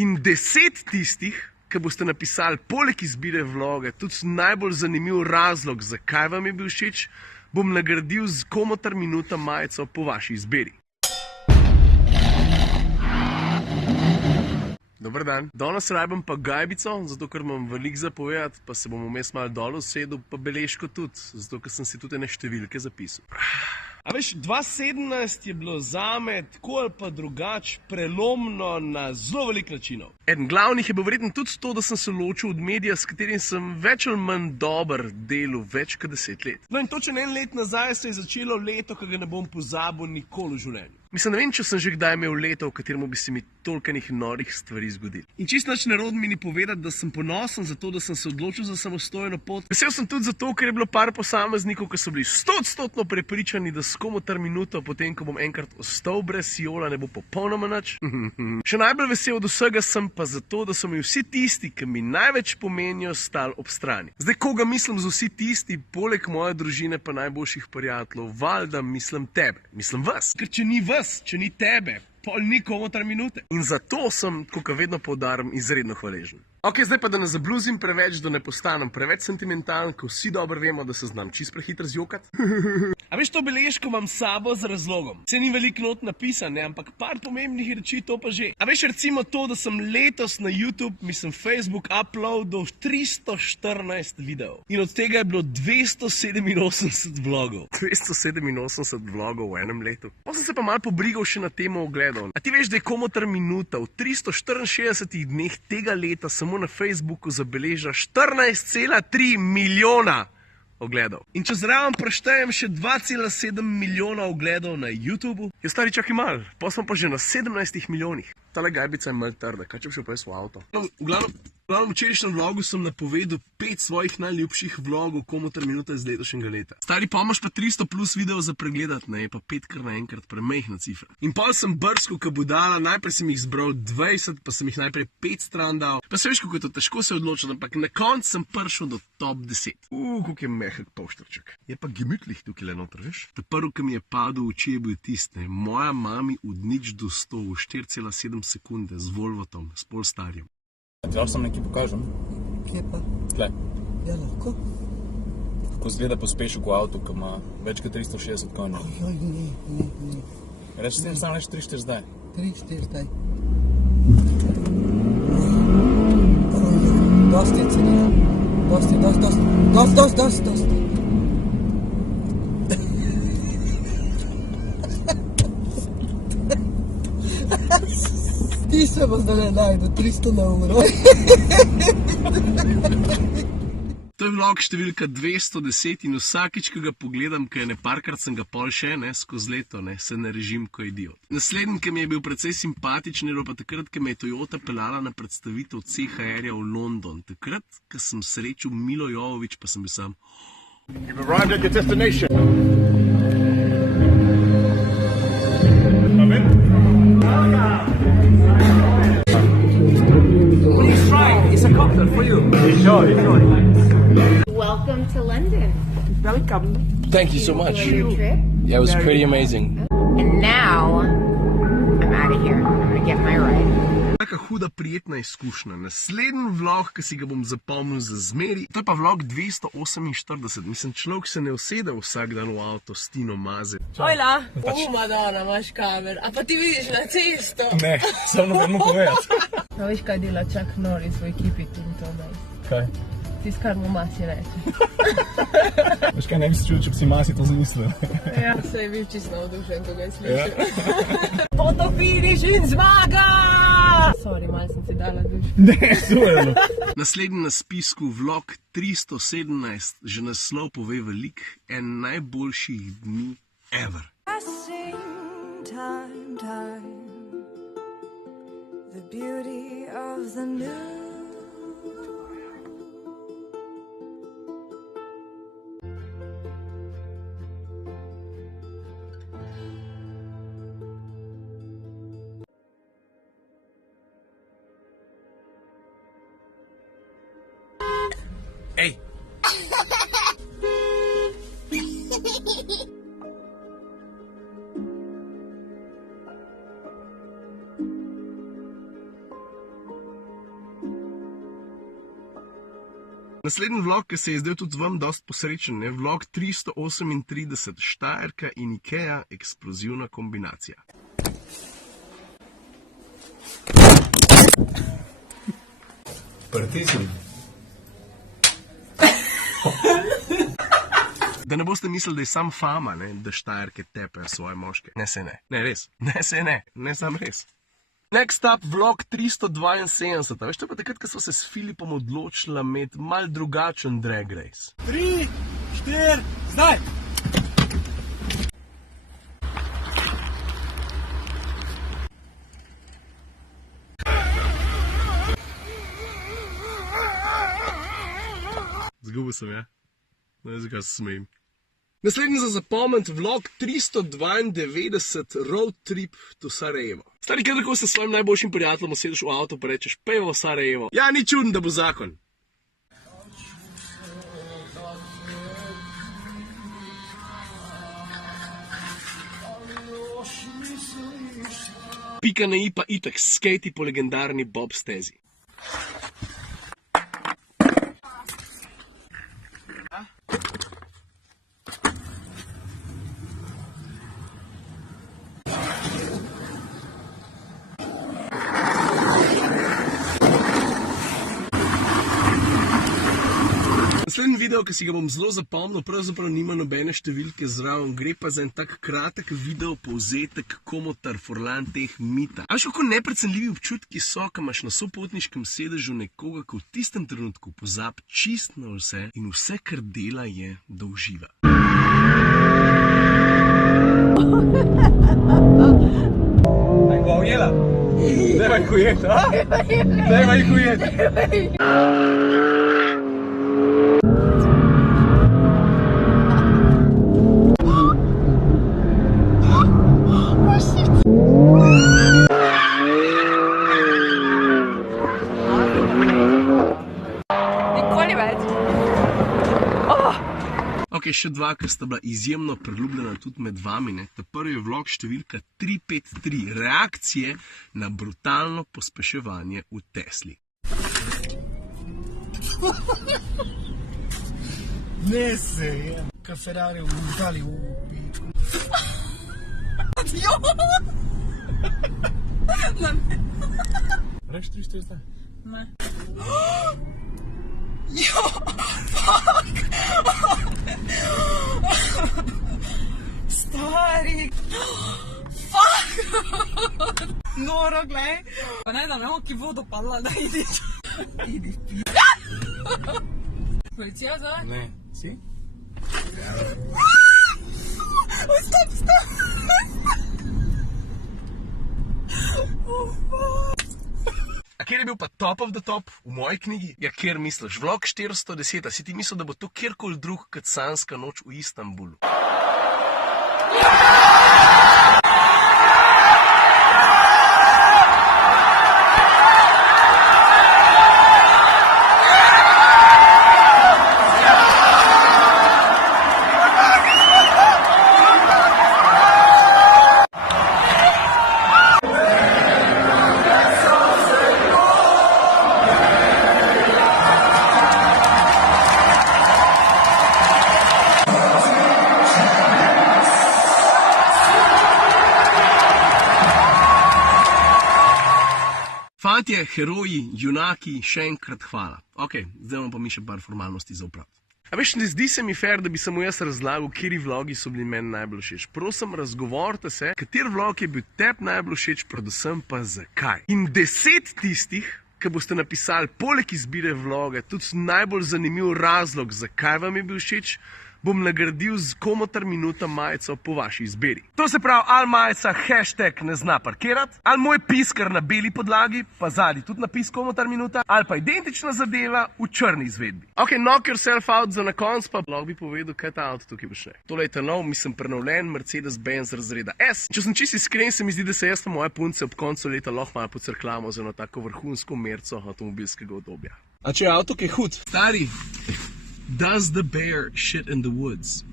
In 10 tistih, ki boste napisali poleg izbire vloge, tudi najbolj zanimiv razlog, zakaj vam je bil všeč, bom nagradil z Komotar minuta majico po vaši izbiri. Dober dan. Danes rabim pa gajbico, zato ker imam veliko zapovedati, pa se bom vmes malo dol usedel, pa beležko tudi, zato ker sem si tudi ene številke zapisal. A veš, 2017 je bilo zame tako ali pa drugače prelomno na zelo velik načinov. Eden glavnih je bil verjetno tudi to, da sem se ločil od medija, s katerim sem več ali manj dober delal več kot 10 let. No in točno 1 let nazaj se je začelo leto, ki ga ne bom pozabil nikoli v življenju. Mislim, ne vem, če sem že kdaj imel leto, v katerem bi se mi tolkanih norih stvari zgodili. In čisto nič nerodno mi ni povedati, da sem ponosen za to, da sem se odločil za samostojno pot. Vesel sem tudi zato, ker je bilo par posameznikov, ki so bili 100% prepričani, da s Komotar minuto, potem ko bom enkrat ostal brez Siola, ne bo popolnoma nič. Še najbolj vesel od vsega sem pa zato, da so mi vsi tisti, ki mi največ pomenijo, stali ob strani. Zdaj, koga mislim z vsi tisti, poleg moje družine pa najboljših prijateljev, valjda mislim tebe, mislim vas. Ker če ni vas, če ni tebe, pol ni Komotar minute. In zato sem, kot vedno poudarim, izredno hvaležen. Ok, zdaj pa da ne zabluzim preveč, da ne postanem preveč sentimentalen, ko vsi dobro vemo, da se znam čisto prehitro zjokati. A veš, to beležko imam s sabo z razlogom. Se ni veliko not napisan, ampak par pomembnih reči to pa že. A veš, recimo to, da sem letos na YouTube, Facebook uploadal 314 videov. In od tega je bilo 287 vlogov. 287 vlogov v enem letu. Pa sem se pa malo pobrigal še na temo ogledov. A ti veš, da je Komotar minuta v 364 dneh tega leta samo na Facebooku zabeleža 14,3 milijona ogledov. In če zraven preštejem še 2,7 milijona ogledov na YouTubu, je stari čakaj mal, pa smo pa že na 17 milijonih. Tale gajbica je malo trda, kaj če bi šel pa jaz v avto? V glavnem, v včerajšnjem vlogu sem napovedal 5 svojih najljubših vlogov Komotar minuta iz letošnjega leta. Stari, pa imaš pa 300 plus videov za pregledati, ne, pa 5 kar naenkrat premejhna cifra. In pol sem brskal kabudala, najprej sem jih zbral 20, pa sem jih najprej 5 stran dal. Pa se veš, kako je to težko se odločiti, ampak na koncu sem prišel do top 10. Kako je mehek poštrček. Je pa gemütlich tukaj le noter, veš? Ta prvi, ki mi je padel v oči, je bil tist, ne, moja mami od 0 do 100 v 4,7 sekunde z Volvotom, s Polestarjem. Ti lahko sam nekaj pokažem? Kje pa? Tle. Ja, lahko. Kako izgleda pospešek v avtu, ki ima več kot 360 konjev. Ojoj, ne. Reči s tem samo reči 3-4 zdaj. 3-4 zdaj. Dosti, cenija. Dosti. Ti se bo zdaj najdu 300 na uro. To je vlog številka 210 in vsakič, ko ga pogledam, ker ne parkrat sem ga pol še, ne, skozi leto, ne, se narežim ko idiot. Naslednji, ki mi je bil precej simpatičen, je bilo pa takrat, ko me je Toyota peljala na predstavitev CHR-ja v London. Takrat, ko sem srečal Milo Jovović, pa sem bil sam. You've arrived at your destination. Come in. Please try, it's a cocktail for you. Enjoy. Welcome to London. Welcome. Thank you so much. Your trip. Yeah, it was pretty amazing. And now, I'm out of here. I'm gonna get my ride. Taka huda, prijetna izkušnja. Naslednji vlog, ki si ga bom zapomnil za zmeri, to je pa vlog 248. Mislim, človek se ne usede vsak dan v avto s Tino Maze. Hojla, Madonna, imaš kamer, a pa ti vidiš na cesto. Ne, samo moramo povedati. A veš, kaj dela Chuck Norris v ekipi Tim Thomas? Kaj? Tis, kar mu masi reče. Veš kaj, ne bi se čul, če bi si masi to zamislil. Ja, se je bil čisto navdušen, ko ga je slišal. Foto finiš in zmaga! Sorry, malo sem si dala duš. Ne, sujelo. Naslednji na spisku vlog 317, že naslov pove velik, en najboljših dni ever. Time, the beauty of the new. Ej! Naslednji vlog, ki se je zdaj tudi vam dost posrečen, je vlog 338, Štajerka in Ikea, eksplozivna kombinacija. Pritisni. Da ne boste mislili, da je sam fama, ne, da Štajerke tepejo svoje moške. Ne se ne. Ne, res. Ne se ne. Ne sam res. Next up, vlog 372. Veš, to je pa takrat, ko so se s Filipom odločila imeti mal drugačen drag race. 3, 4, zdaj! Zgubil sem, ja? Ne vem, zakaj se smejim. Naslednji za zapomniti vlog 392, road trip to Sarajevo. Stari, kadarkoli se s svojim najboljšim prijateljem usedeš v avto pa rečeš, pejmo v Sarajevo. Ja, ni čudno, da bo zakon. Pika na i pa itak skejti po legendarni Bob stezi. Naslednji video, ki si ga bom zelo zapomnil, pravzaprav nima nobene številke zraven, gre pa za en tak kratek video povzetek komotar Furlan teh mita. A veš, kako neprecenljivi občutki so, ko imaš na sopotniškem sedežu nekoga, ki v tistem trenutku pozabi čist na vse in vse, kar dela, je, da uživa. Aj ga ujela? Dajva jih ujeti, a? Dajva jih ujeti. Nikoli več. Ok, še dva, ker sta bila izjemno priljubljena tudi med vami, ne. Ta prvi je vlog številka 353, reakcije na brutalno pospeševanje v Tesli. Ne se je. Ka Ferrari v Italiji ubi. Reš 300 zdaj? Ne. Stari. Fuck. Noro, glej. Pa ne, da ne bomo ki vodo padla, da idiš. Idi pi. Policija zdaj? Ne. Si? Stop. A kjer je bil pa top of the top v moji knjigi? Ja, kjer misliš? Vlog 410, a si ti mislil, da bo to kjerkoli drug kot sanjska noč v Istanbulu? Fantje, heroji, junaki, še enkrat hvala. Ok, zdaj imamo pa mi še par formalnosti za upraviti. A veš, ne zdi se mi fair, da bi samo jaz razlagal, kateri vlogi so bili meni najbolj všeč. Prosim, razgovorite se, kateri vlog je bil tebi najbolj všeč, predvsem pa zakaj. In 10 tistih, ki boste napisali poleg izbire vloga, tudi najbolj zanimiv razlog, zakaj vam je bil všeč, bom nagradil z komotar minuta majico po vaši izbiri. To se pravi, ali majica hashtag ne zna parkirati, ali moj piskar na beli podlagi, pa zadnji tudi napis komotar minuta, ali pa identična zadeva v črni izvedbi. Ok, knock yourself out za na konc, pa lahko bi povedal, kaj ta avto tukaj počne. Tole je ta nov, mislim, prenovljen Mercedes-Benz razreda S. Če sem čisto iskren, se mi zdi, da se jaz pa moje punce ob koncu leta lahko malo pocrklamo za eno tako vrhunsko merco avtomobilskega obdobja. A če je avto kaj hud? Stari, does the bear shit in the woods?